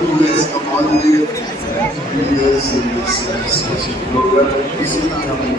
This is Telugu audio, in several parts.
who has come all the way 2 years in this special program. Please come and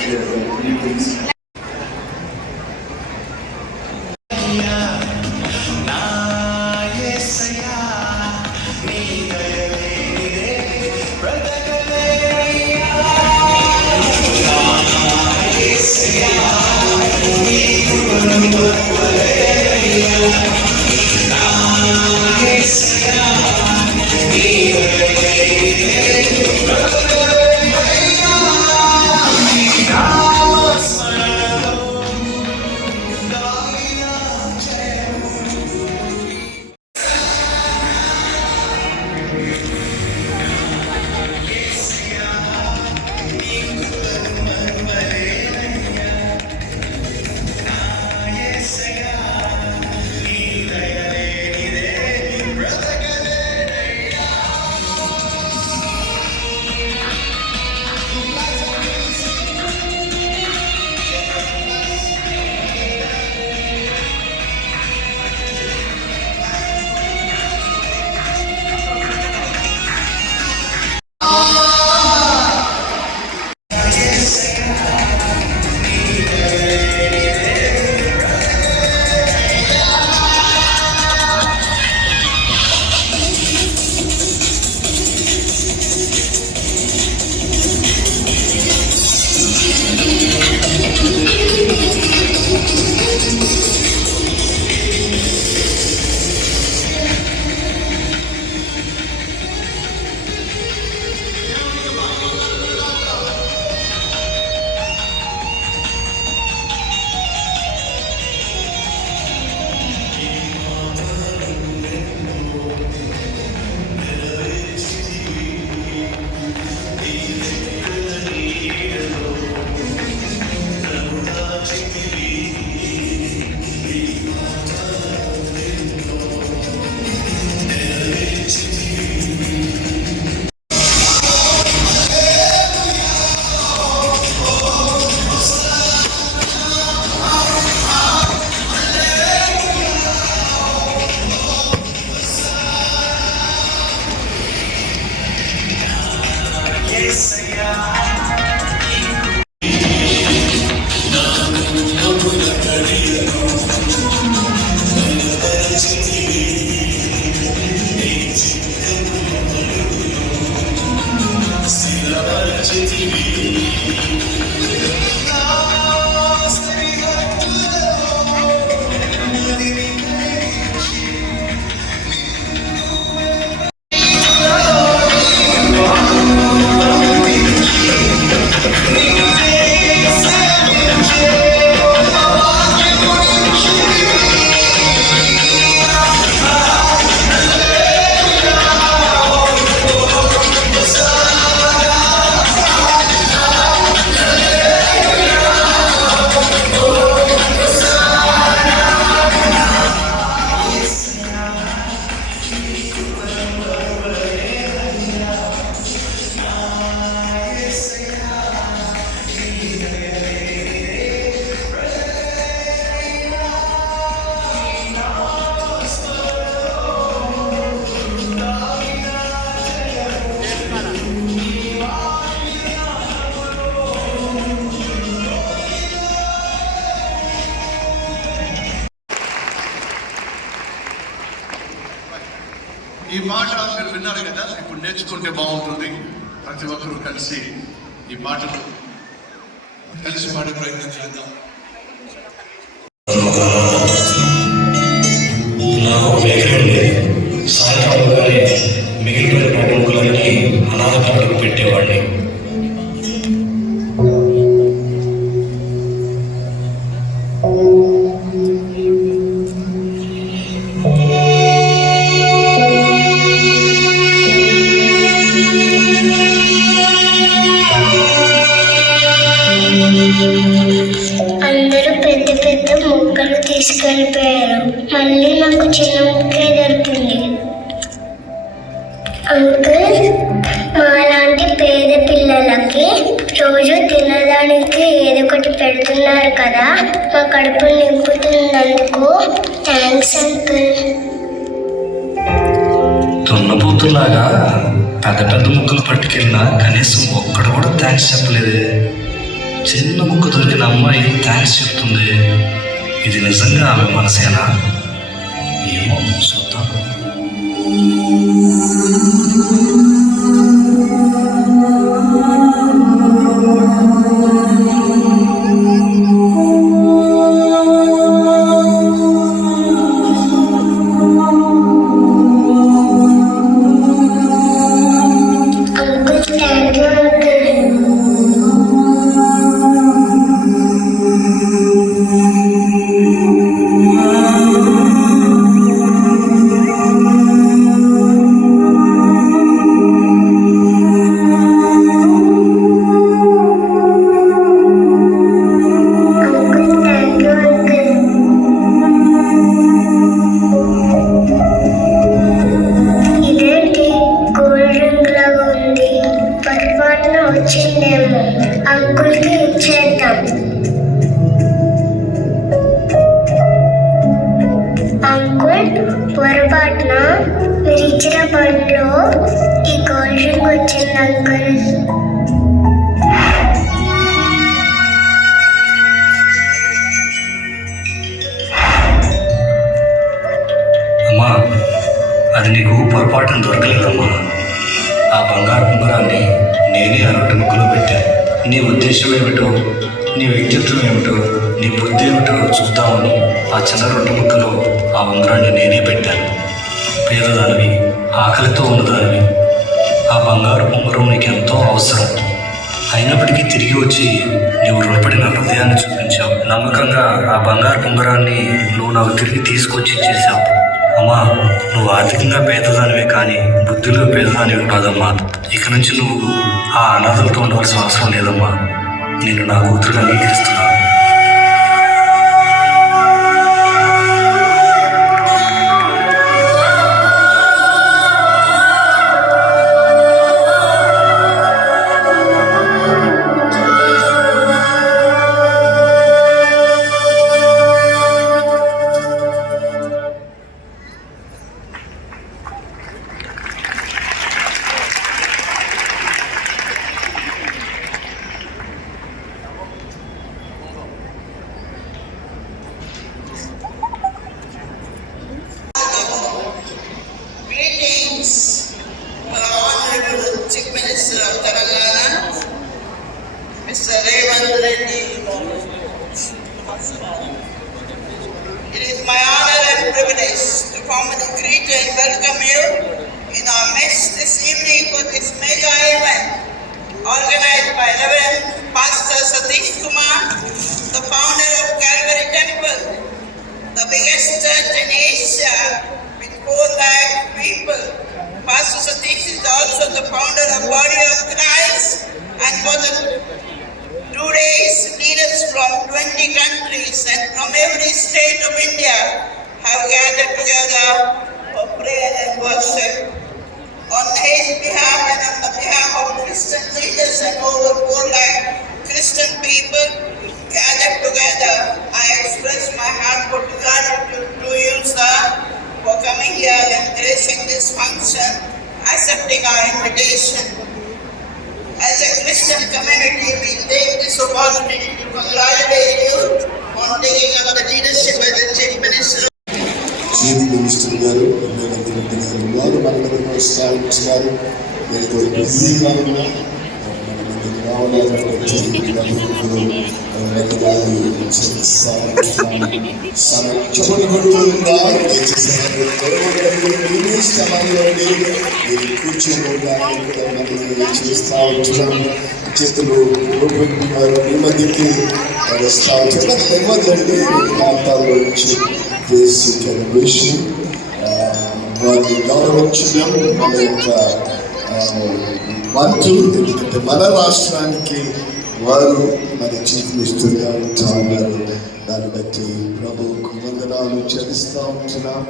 share the greetings. ఈ పాట మీరు విన్నారు కదా, ఇప్పుడు నేర్చుకుంటే బాగుంటుంది. ప్రతి ఒక్కరూ కలిసి ఈ పాటలు కలిసి పాడే ప్రయత్నం చేద్దాం. సాయంకాలంగానే మిగిలిపోయిన పండుగలకి అనాథ పండుగ పెట్టేవాడిని. అందరూ పెద్ద పెద్ద మొక్కలు తీసుకెళ్ళిపోయారు. మళ్ళీ నాకు చిన్న మొక్కే దొరికింది. అంకుల్, మాలాంటి పేద పిల్లలకి రోజు తినడానికి ఏదో ఒకటి పెడుతున్నారు కదా, మా కడుపు నింపుతున్నందుకు థ్యాంక్స్ అంకుల్. దున్నపోతులాగా పెద్ద పెద్ద ముక్కలు పట్టుకెళ్ళినా కనీసం ఒక్కడు కూడా థ్యాంక్స్ చెప్పలేదే. చిన్న ముక్క దొరికిన అమ్మాయి థ్యాంక్స్ చెప్తుంది. ఇది నిజంగా ఆమె మనసేనా? ఏమో చూద్దాం. వచ్చిందేమో, అంకుల్కి ఇచ్చేద్దాం. అంకుల్, పొరపాటున మీరు ఇచ్చిన బండిలో ఈ కోల్డ్ డ్రింక్ వచ్చింది అంకుల్. అమ్మా, అది నీకు పొరపాటున దొరకలేదమ్మా. ఆ బంగారు ఉంగరాన్ని నేనే ఆ రొట్టె ముక్కలో పెట్టాను. నీ ఉద్దేశం ఏమిటో, నీ వ్యక్తిత్వం ఏమిటో, నీ బుద్ధి ఏమిటో చూద్దామని ఆ చిన్న రొట్టె ముక్కలో ఆ ఉంగరాన్ని నేనే పెట్టాను. పేదదానివి, ఆకలితో ఉన్నదానివి, ఆ బంగారు ఉంగరం నీకు ఎంతో అవసరం. అయినప్పటికీ తిరిగి వచ్చి నీవు రుణపడిన హృదయాన్ని చూపించావు. నమ్మకంగా ఆ బంగారు ఉంగరాన్ని నువ్వు నాకు తిరిగి తీసుకొచ్చి ఇచ్చేసావు. అమ్మా, నువ్వు ఆర్థికంగా పేదదానివే కానీ బుద్ధిలో పేదదానివి కాదమ్మా. ఇక నుంచి నువ్వు ఆ అనాథలతో ఉండవలసిన అవసరం లేదమ్మా. నేను నా కూతురుగా అంగీకరిస్తున్నాను. Mr. Revanth Reddy. It is my honor and privilege to formally greet and welcome you in our midst this evening for this mega event organized by Reverend Pastor Satish Kumar, the founder of Calvary Temple, the biggest church in Asia with 4 lakh people. Pastor Satish is also the founder of Body of Christ, and for the 2 days, leaders from 20 countries and from every state of India have gathered together for prayer and worship. On his behalf and on the behalf of Christian leaders and over 4 lakh Christian people gathered together, I express my heartfelt gratitude to you, sir, for coming here and gracing this function, accepting our invitation. As a Christian community, we take this opportunity to congratulate you on taking up the leadership as the Chief Minister. Chief Minister గారు, వారు మన దగ్గరకు వస్తున్నారు. ఎంతో బిజీగా ఉన్నా చెప్పండి కొడుతుందా స్థలంలో కూర్చొని చేస్తా ఉంటున్నాం. చేతులు పెట్టుకున్నారు. ఈ మధ్యకి వస్తా ఉంటున్నా నెమ్మదండి ప్రాంతాల్లో నుంచి వేసి సెలబ్రేషన్ వారిని గౌరవించడం మన యొక్క వంతు. ఎందుకంటే మన రాష్ట్రానికి వారు మన చీఫ్ మినిస్టర్గా ఉంటా ఉన్నారు. దాన్ని బట్టి ప్రభువుకు వందనాలు చెల్లిస్తూ ఉంటున్నాం.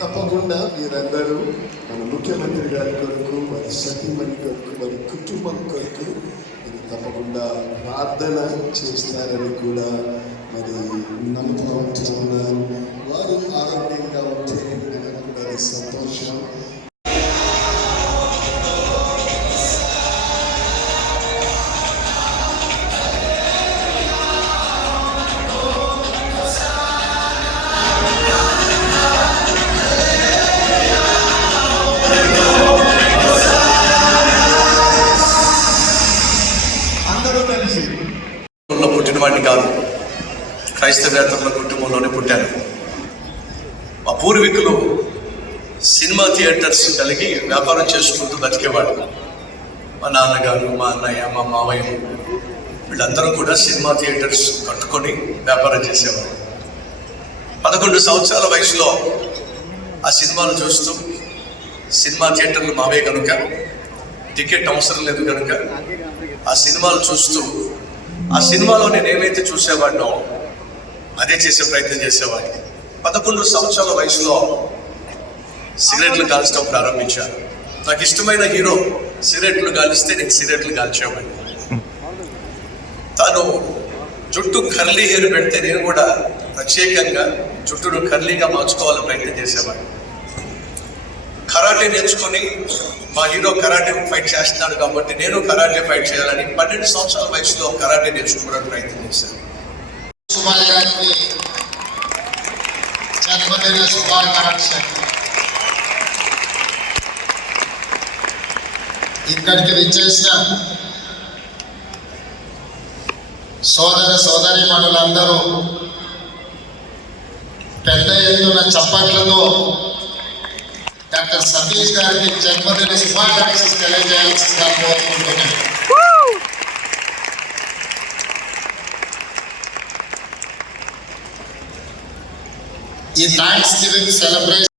తప్పకుండా మీరందరూ మన ముఖ్యమంత్రి గారి కొరకు, వారి సతీమణి కొరకు, వారి కుటుంబం కొరకు మీరు తప్పకుండా ప్రార్థన చేస్తారని కూడా మరి నమ్ముతూ ఉంటున్నాను. వారు ఆరోగ్యంగా ఉంటే నాకు కూడా అది సంతోషం. పుట్టినవాడిని కాదు, క్రైస్తవేతరుల కుటుంబంలోనే పుట్టాను. మా పూర్వీకులు సినిమా థియేటర్స్ కలిగి వ్యాపారం చేసుకుంటూ బతికేవాడు. మా నాన్నగారు, మా అన్నయ్య, మా మావయ్య వీళ్ళందరూ కూడా సినిమా థియేటర్స్ కట్టుకొని వ్యాపారం చేసేవాడు. 11 సంవత్సరాల వయసులో ఆ సినిమాలు చూస్తూ, సినిమా థియేటర్లు మావే కనుక టికెట్ అవసరం లేదు కనుక ఆ సినిమాలు చూస్తూ ఆ సినిమాలో నేను ఏమైతే చూసేవాడినో అదే చేసే ప్రయత్నం చేసేవాడిని. 11 సంవత్సరాల వయసులో సిగరెట్లు కాల్చడం ప్రారంభించాను. నాకు ఇష్టమైన హీరో సిగరెట్లు కాలిస్తే నేను సిగరెట్లు కాల్చేవాడిని. తాను జుట్టు కర్లీ హెయిర్ పెడితే నేను కూడా ప్రత్యేకంగా జుట్టును కర్లీగా మార్చుకోవాలని ప్రయత్నం చేసేవాడిని. కరాటే నేర్చుకొని మా హీరో కరాటే ఫైట్ చేస్తున్నాడు కాబట్టి నేను కరాటే ఫైట్ చేయాలని 12 సంవత్సరాల వయసులో కరాటే నేర్చుకోవడానికి ప్రయత్నం చేశాను. సుమారు గారికి జన్మదిన శుభాకాంక్షలు. ఇక్కడికి విచ్చేసిన సోదర సోదరీమణులందరూ పెద్ద ఎత్తున చప్పట్లతో డాక్టర్ సతీష్ గారికి జన్మదిన శుభాకాంక్షలు తెలియజేయాల్సిందిగా కోరుకుంటున్నాను. ఈ థ్యాంక్స్ గివింగ్ సెలబ్రేషన్,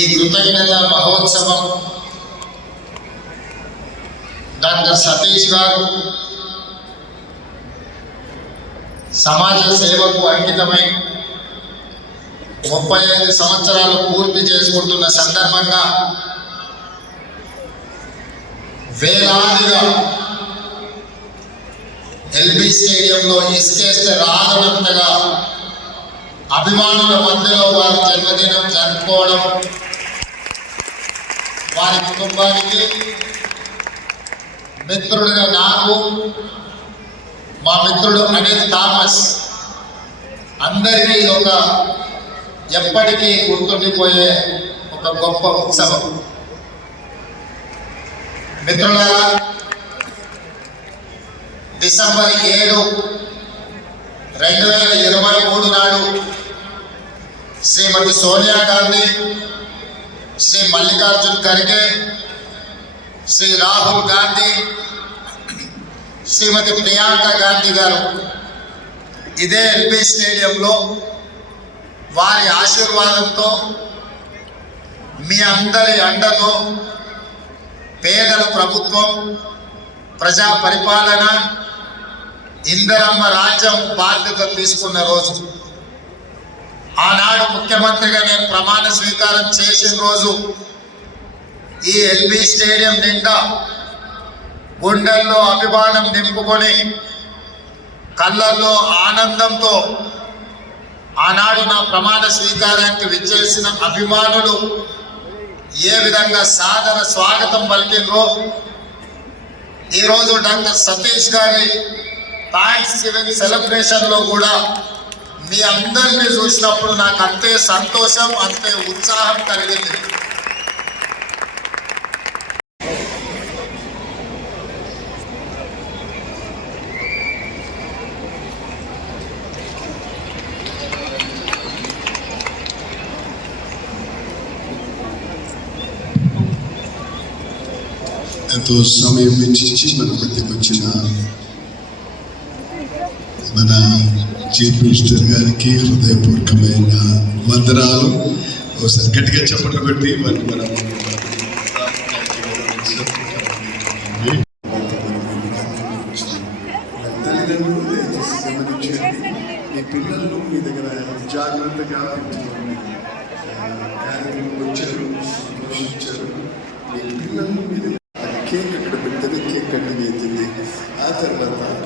ఈ కృతజ్ఞత మహోత్సవం డాక్టర్ సతీష్ గారు సమాజ సేవకు అంకితమై 35 సంవత్సరాలు పూర్తి చేసుకుంటున్న సందర్భంగా వేలాదిగా ఎల్బీ స్టేడియంలో ఇసుకేస్తే రానంతగా అభిమానుల మధ్యలో వారి జన్మదినం జరుపుకోవడం, వారి కుటుంబానికి, మిత్రుడిగా నాకు, మా మిత్రుడు అనిల్ థామస్ అందరికీ ఒక ఎప్పటికీ గుర్తుండిపోయే ఒక గొప్ప ఉత్సవం. మిత్రులారా, డిసెంబర్ 7, 2023 నాడు శ్రీమతి సోనియా గాంధీ, శ్రీ మల్లికార్జున్ ఖర్గే, శ్రీ రాహుల్ గాంధీ, శ్రీమతి ప్రియాంక గాంధీ గారు ఇదే ఎల్బీ స్టేడియంలో వారి ఆశీర్వాదంతో, మీ అందరి అండతో పేదల ప్రభుత్వం, ప్రజా పరిపాలన, ఇందిరమ్మ రాజ్యం బాధ్యత తీసుకున్న రోజు. ఆనాడు ముఖ్యమంత్రిగా నేను ప్రమాణ స్వీకారం చేసిన రోజు ఈ ఎల్బీ స్టేడియం నిండా గుండెల్లో అభిమానం నింపుకొని కళ్ళల్లో ఆనందంతో ఆనాడు నా ప్రమాణ స్వీకారానికి విచ్చేసిన అభిమానులు ఏ విధంగా సాదర స్వాగతం పలికినరో, ఈరోజు డాక్టర్ సతీష్ గారి థ్యాంక్స్ గివింగ్ సెలబ్రేషన్లో కూడా మీ అందరినీ చూసినప్పుడు నాకు అంతే సంతోషం, అంతే ఉత్సాహం కలిగింది. ఎంతో సమయం వెచ్చించి మన మధ్యకు వచ్చిన మన చీఫ్ మినిస్టర్ గారికి హృదయపూర్వకమైన వందనాలు. ఒకసారి గట్టిగా చప్పట్లు పెట్టి వారిని మనం తల్లిదండ్రులు దయచేసి గమనించండి, మీ పిల్లలను మీ దగ్గర జాగ్రత్తగా పెట్టుకోండి. కార్యక్రమం వచ్చారు, సంతోషించారు. మీ పిల్లలు మీ దగ్గర కేక్ అక్కడ పెడితే కేక్ కటింగ్ అవుతుంది. తర్వాత